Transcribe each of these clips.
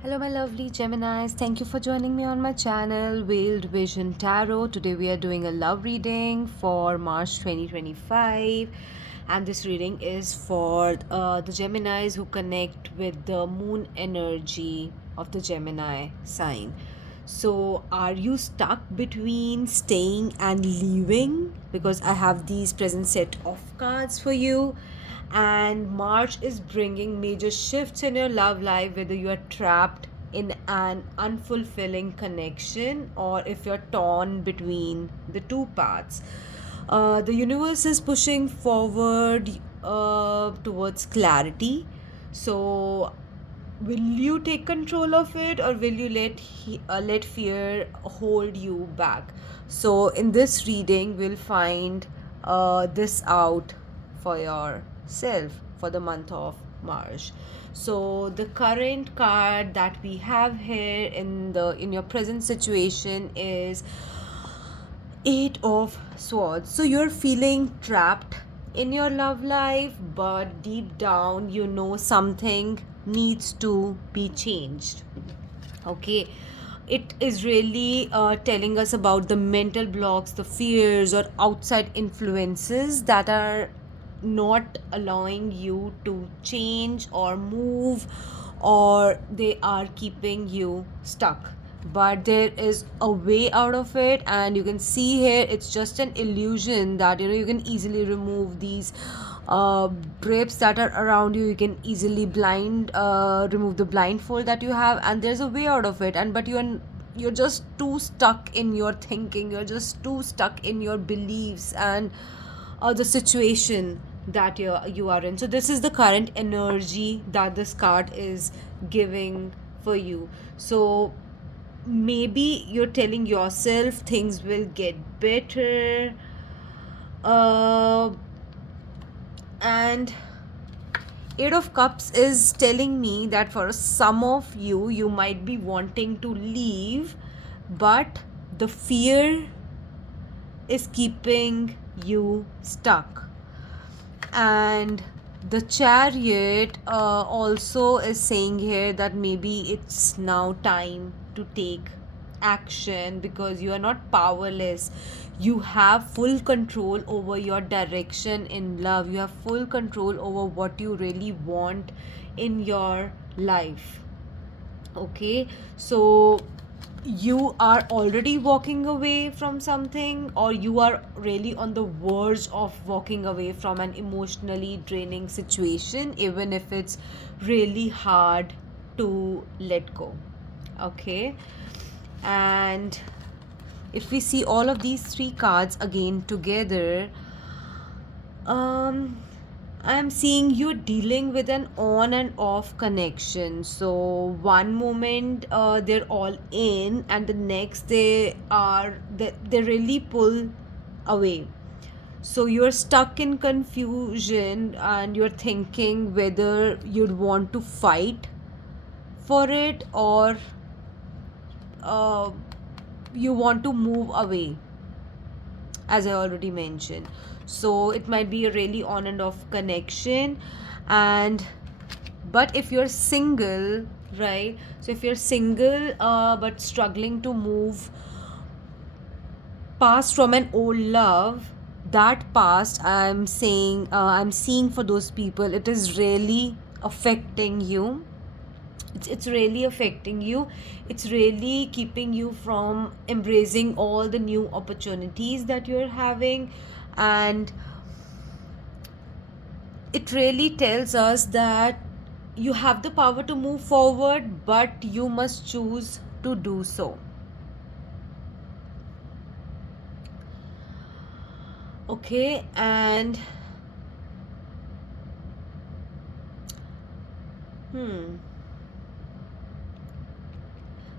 Hello, my lovely Geminis. Thank you for joining me on my channel, Veiled Vision Tarot. Today, we are doing a love reading for March 2025, and this reading is for the Geminis who connect with the moon energy of the Gemini sign. So, are you stuck between staying and leaving? Because I have these present set of cards for you, and March is bringing major shifts in your love life, whether you are trapped in an unfulfilling connection or if you're torn between the two paths. The universe is pushing forward towards clarity. So, will you take control of it, or will you let fear hold you back? So in this reading we'll find this out for yourself for the month of March. So the current card that we have here in your present situation is Eight of Swords. So you're feeling trapped in your love life, but deep down, you know something needs to be changed. Okay. It is really telling us about the mental blocks, the fears, or outside influences that are not allowing you to change or move, or they are keeping you stuck. But there is a way out of it, and you can see here it's just an illusion that you can easily remove these drapes that are around you. You can easily blind remove the blindfold that you have, and there's a way out of it. And but you're just too stuck in your thinking, you're just too stuck in your beliefs and the situation that you are in. So this is the current energy that this card is giving for you. So maybe you're telling yourself things will get better, uh, and Eight of Cups is telling me that for some of you, you might be wanting to leave, but the fear is keeping you stuck. And the Chariot also is saying here that maybe it's now time to take action, because you are not powerless. You have full control over your direction in love, you have full control over what you really want in your life. Okay, so you are already walking away from something, or you are really on the verge of walking away from an emotionally draining situation, even if it's really hard to let go. Okay, and if we see all of these three cards again together, um I'm seeing you dealing with an on and off connection. So one moment they're all in, and the next they really pull away. So you're stuck in confusion, and you're thinking whether you'd want to fight for it, or uh, you want to move away, as I already mentioned. So it might be a really on and off connection. And but if you're single, right? So if you're single but struggling to move past from an old love, that past, I'm seeing for those people, it is really affecting you. It's really affecting you. It's really keeping you from embracing all the new opportunities that you're having. And it really tells us that you have the power to move forward, but you must choose to do so. Okay, and hmm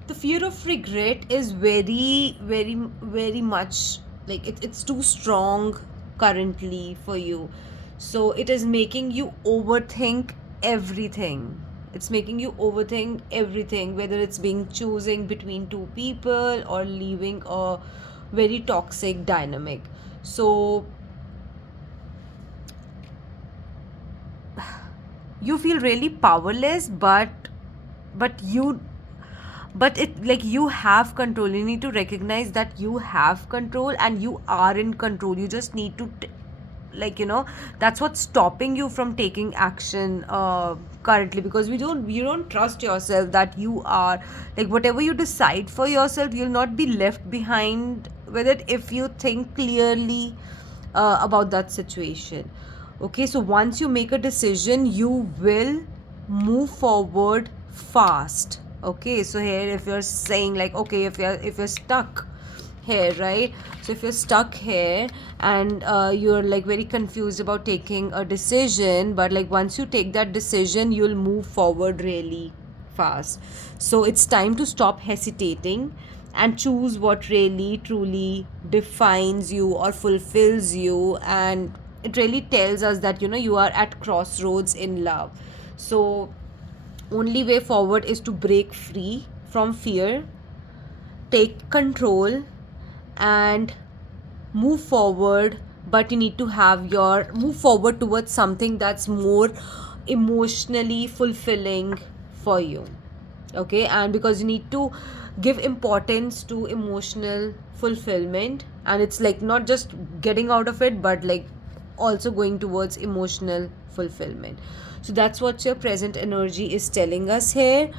the fear of regret is very much like it's too strong currently for you. So it is making you overthink everything. It's making you overthink everything, whether it's being choosing between two people or leaving a very toxic dynamic. So you feel really powerless, but but it like you have control. You need to recognize that you have control and you are in control. You just need to that's what's stopping you from taking action currently, because you don't trust yourself that you are, like, whatever you decide for yourself, you'll not be left behind with it if you think clearly about that situation. Okay, so once you make a decision, you will move forward fast. Okay, so here if you're saying, like, okay, if you're stuck here, right? So if you're stuck here and you're like very confused about taking a decision, but like once you take that decision, you'll move forward really fast. So it's time to stop hesitating and choose what really truly defines you or fulfills you. And it really tells us that you are at crossroads in love. So only way forward is to break free from fear, take control, and move forward. But you need to have your move forward towards something that's more emotionally fulfilling for you. Okay, and because you need to give importance to emotional fulfillment, and it's like not just getting out of it, but like also going towards emotional fulfillment. So that's what your present energy is telling us here.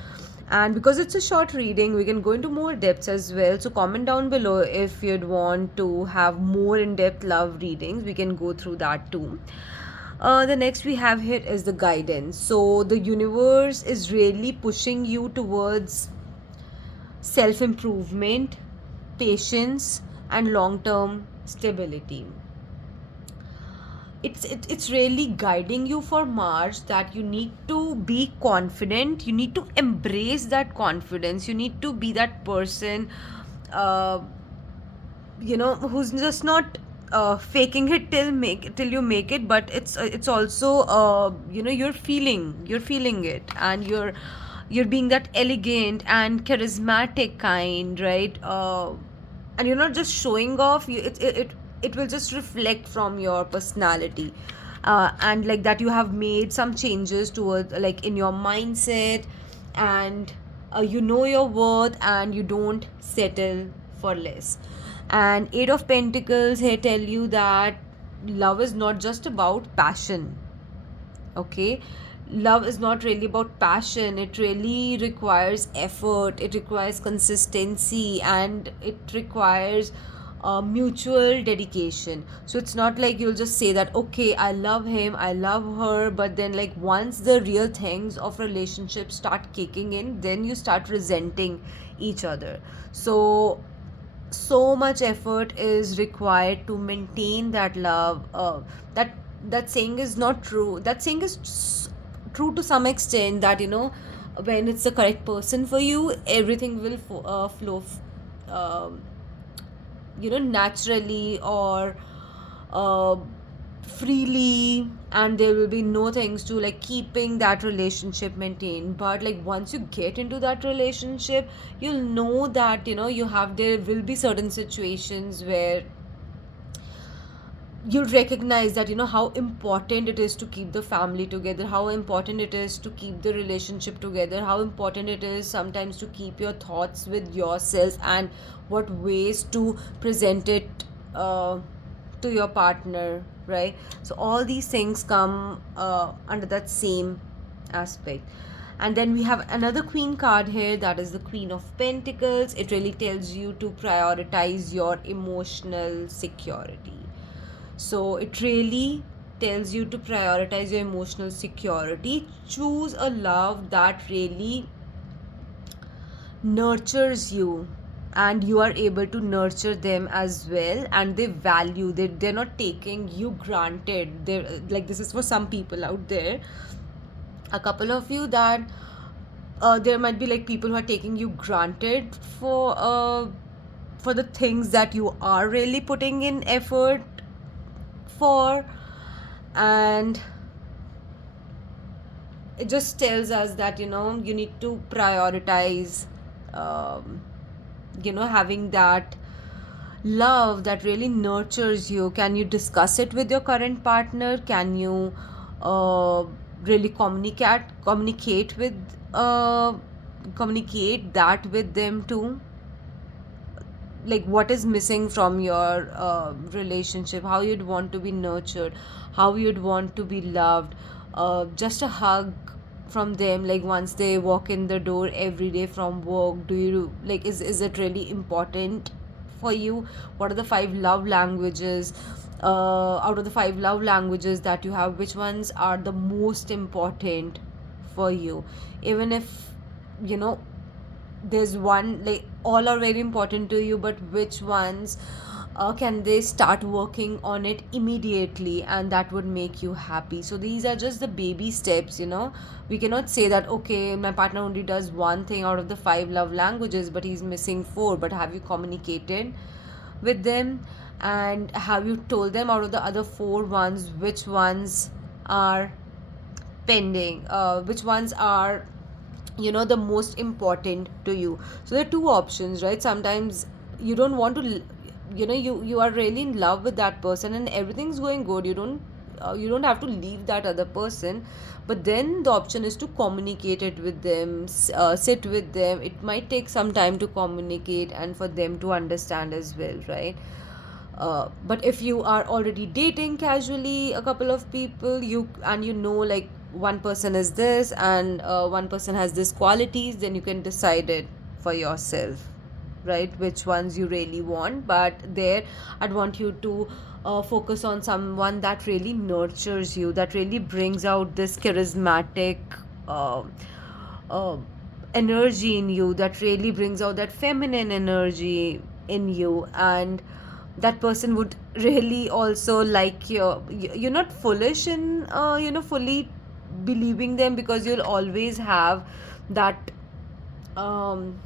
And because it's a short reading, we can go into more depths as well. So comment down below if you'd want to have more in-depth love readings. We can go through that too. The next we have here is the guidance. So the universe is really pushing you towards self-improvement, patience, and long-term stability. It's really guiding you for March, that you need to be confident. You need to embrace that confidence. You need to be that person, uh, who's just not faking it till you make it, but it's also you're feeling it, and you're being that elegant and charismatic kind, right? And you're not just showing off. It will just reflect from your personality, and like that you have made some changes towards, like, in your mindset, and you know your worth and you don't settle for less. And Eight of Pentacles here tell you that love is not just about passion. Okay, love is not really about passion. It really requires effort, it requires consistency, and it requires mutual dedication. So it's not like you'll just say that, okay, I love him, I love her, but then, like, once the real things of relationship start kicking in, then you start resenting each other. So much effort is required to maintain that love. That saying is not true. That saying is true to some extent, that when it's the correct person for you, everything will flow naturally, or uh, freely, and there will be no things to, like, keeping that relationship maintained. But like once you get into that relationship, you'll know that there will be certain situations where you'll recognize that how important it is to keep the family together, how important it is to keep the relationship together, how important it is sometimes to keep your thoughts with yourself, and what ways to present it to your partner, right? So all these things come under that same aspect. And then we have another queen card here, that is the Queen of Pentacles. It really tells you to prioritize your emotional security. So it really tells you to prioritize your emotional security. Choose a love that really nurtures you, and you are able to nurture them as well, and they value, they're not taking you granted. They're like, this is for some people out there, a couple of you, that there might be like people who are taking you granted for the things that you are really putting in effort for. And it just tells us that you need to prioritize um, having that love that really nurtures you. Can you discuss it with your current partner? Can you really communicate with communicate that with them too, like what is missing from your relationship, how you'd want to be nurtured, how you'd want to be loved. Just a hug from them, like once they walk in the door every day from work, do you like, is it really important for you? What are the five love languages? Out of the five love languages that you have, which ones are the most important for you? Even if you know there's one, like all are very important to you, but which ones can they start working on it immediately, and that would make you happy? So these are just the baby steps, we cannot say that okay, my partner only does one thing out of the five love languages but he's missing four. But have you communicated with them, and have you told them out of the other four ones which ones are pending, which ones are the most important to you? So there are two options, right? Sometimes you don't want to you are really in love with that person and everything's going good, you don't have to leave that other person, but then the option is to communicate it with them, sit with them. It might take some time to communicate and for them to understand as well, right? But if you are already dating casually a couple of people, you know like one person is this and one person has this qualities, then you can decide it for yourself, right? Which ones you really want. But there, I'd want you to focus on someone that really nurtures you, that really brings out this charismatic uh, uh, energy in you, that really brings out that feminine energy in you. And that person would really also like you're not foolish in fully believing them, because you'll always have that um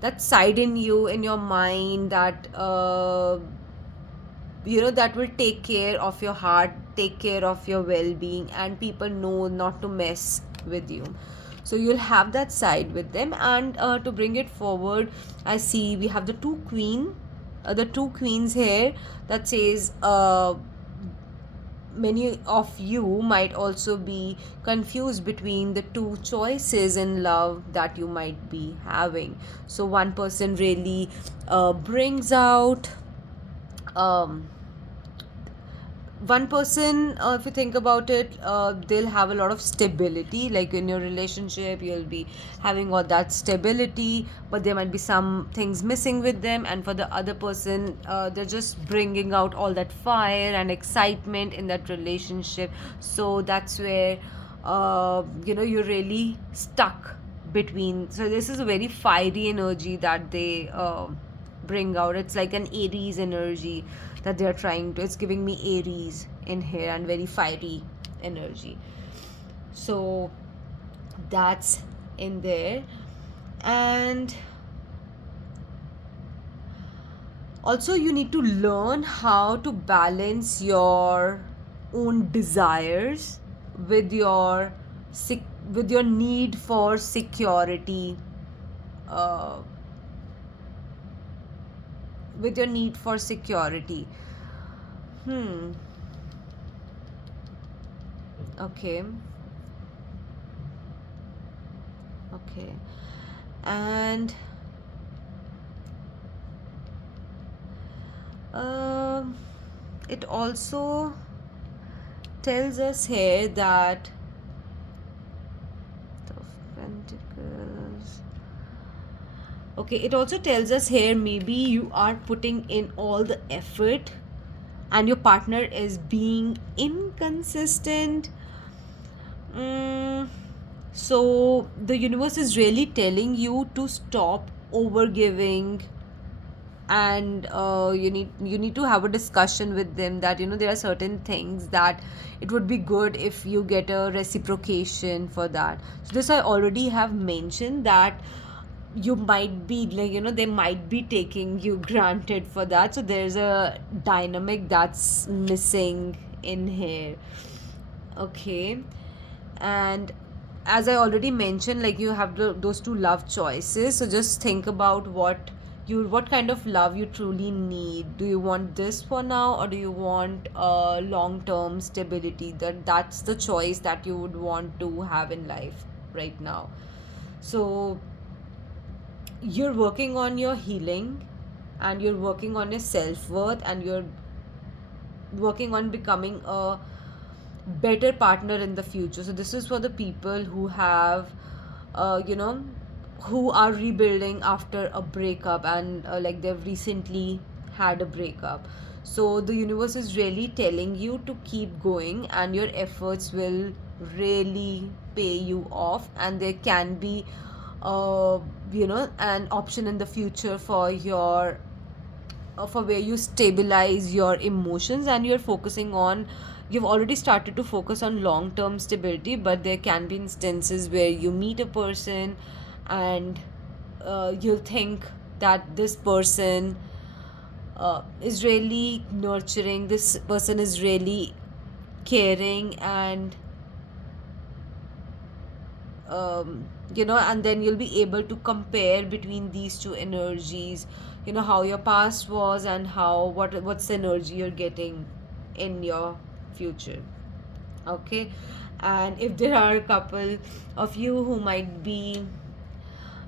that side in you, in your mind, that that will take care of your heart, take care of your well-being, and people know not to mess with you. So you'll have that side with them. And to bring it forward, I see we have the two queens here. That says many of you might also be confused between the two choices in love that you might be having. So one person really brings out um, one person, if you think about it, they'll have a lot of stability. Like in your relationship you'll be having all that stability, but there might be some things missing with them. And for the other person, they're just bringing out all that fire and excitement in that relationship. So that's where you're really stuck between. So this is a very fiery energy that they bring out. It's like an Aries energy that they're trying to. It's giving me Aries in here and very fiery energy. So that's in there. And also you need to learn how to balance your own desires with your with your need for security, uh, with your need for security. Hmm. Okay. Okay. And um it also tells us here that the Pentacles. Okay, it also tells us here maybe you are putting in all the effort and your partner is being inconsistent. Mm, so the universe is really telling you to stop overgiving, and you need to have a discussion with them that there are certain things that it would be good if you get a reciprocation for that. So this I already have mentioned, that you might be like they might be taking you granted for that. So there's a dynamic that's missing in here. Okay. And as I already mentioned, like you have those two love choices. So just think about what kind of love you truly need. Do you want this for now, or do you want long term stability? That's the choice that you would want to have in life right now. So you're working on your healing, and you're working on your self-worth, and you're working on becoming a better partner in the future. So this is for the people who have you know, who are rebuilding after a breakup, and like they've recently had a breakup. So the universe is really telling you to keep going, and your efforts will really pay you off, and there can be an option in the future for your for where you stabilize your emotions, and you've already started to focus on long term stability, but there can be instances where you meet a person, and you'll think that this person is really nurturing, this person is really caring, and and then you'll be able to compare between these two energies, how your past was, and what's the energy you're getting in your future. Okay. And if there are a couple of you who might be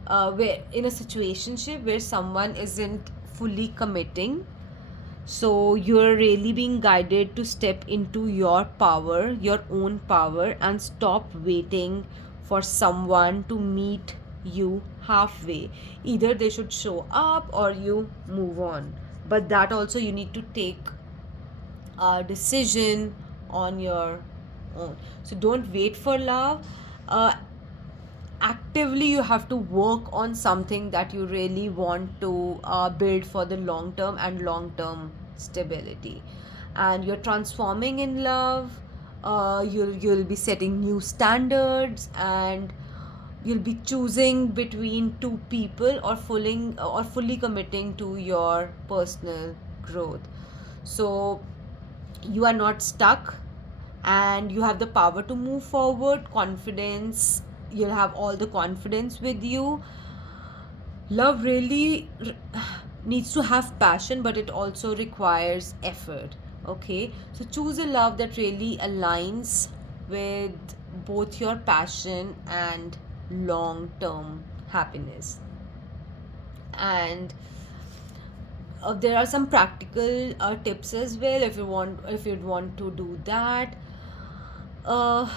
where in a situationship where someone isn't fully committing, so you're really being guided to step into your power, your own power, and stop waiting for someone to meet you halfway. Either they should show up or you move on. But that also you need to take a decision on your own. So don't wait for love. Uh, Actively you have to work on something that you really want to build for the long term stability, and you're transforming in love. You'll be setting new standards, and you'll be choosing between two people, or fully committing to your personal growth. So you are not stuck, and you have the power to move forward. Confidence, you'll have all the confidence with you. Love really needs to have passion, but it also requires effort. Okay, so choose a love that really aligns with both your passion and long term happiness. And there are some practical tips as well, if you'd want to do that. uh,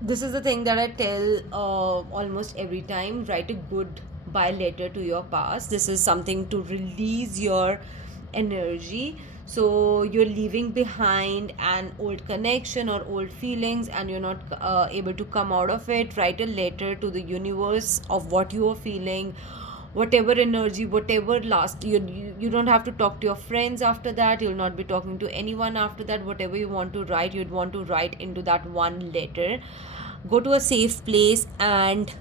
this is the thing that I tell almost every time: write a goodbye letter to your past. This is something to release your energy. So you're leaving behind an old connection or old feelings, and you're not able to come out of it. Write a letter to the universe of what you are feeling, whatever energy, whatever last you don't have to talk to your friends after that. You'll not be talking to anyone after that. Whatever you want to write, you'd want to write into that one letter. Go to a safe place and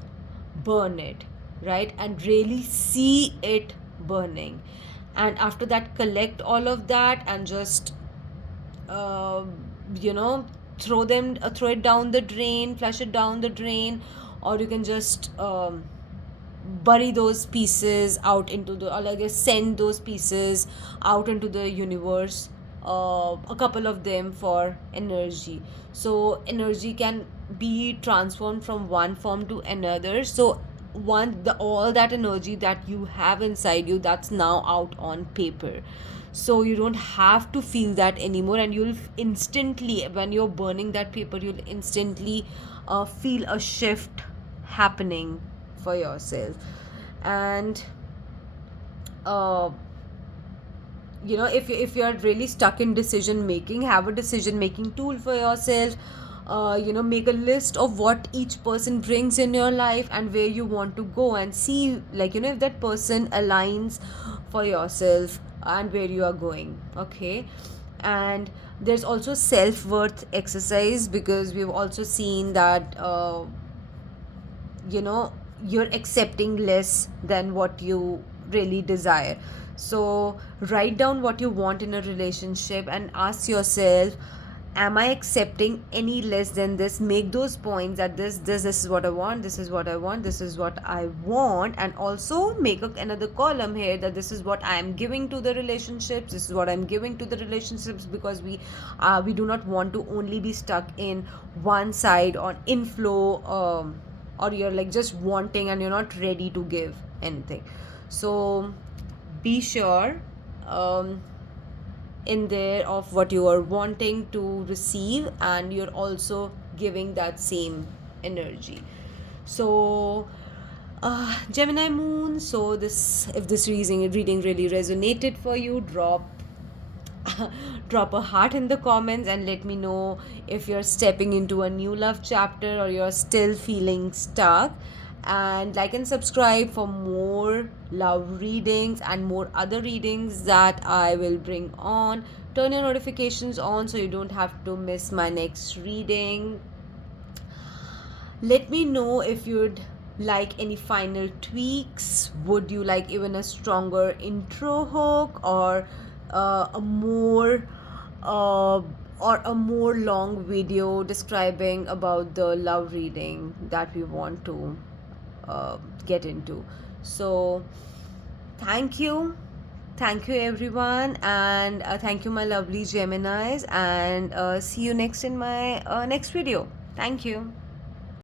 burn it, right? And really see it burning. And after that, collect all of that, and just uh, you know throw it down the drain, flush it down the drain. Or you can just bury those pieces out into the, or like send those pieces out into the universe, a couple of them for energy. So energy can be transformed from one form to another. So all that energy that you have inside you, that's now out on paper. So you don't have to feel that anymore, and you'll instantly, when you're burning that paper, you'll instantly feel a shift happening for yourself. And uh, if you're really stuck in decision making, have a decision making tool for yourself. Make a list of what each person brings in your life, and where you want to go, and see, like, if that person aligns for yourself and where you are going. Okay. And there's also self-worth exercise, because we've also seen that you're accepting less than what you really desire. So write down what you want in a relationship, and ask yourself, am I accepting any less than this? Make those points that this is what I want, this is what I want, this is what I want. And also make another column here, that this is what I am giving to the relationships, this is what I'm giving to the relationships. Because we do not want to only be stuck in one side, on inflow, or you're like just wanting and you're not ready to give anything. So be sure in there of what you are wanting to receive, and you're also giving that same energy. So Gemini moon, so this, if this reading really resonated for you, drop a heart in the comments and let me know if you're stepping into a new love chapter or you're still feeling stuck. And like and subscribe for more love readings and more other readings that I will bring on. Turn your notifications on so you don't have to miss my next reading. Let me know if you'd like any final tweaks. Would you like even a stronger intro hook, or a more uh, or a more long video describing about the love reading that we want to get into. So thank you, everyone, and thank you my lovely Geminis, and see you next in my next video. Thank you.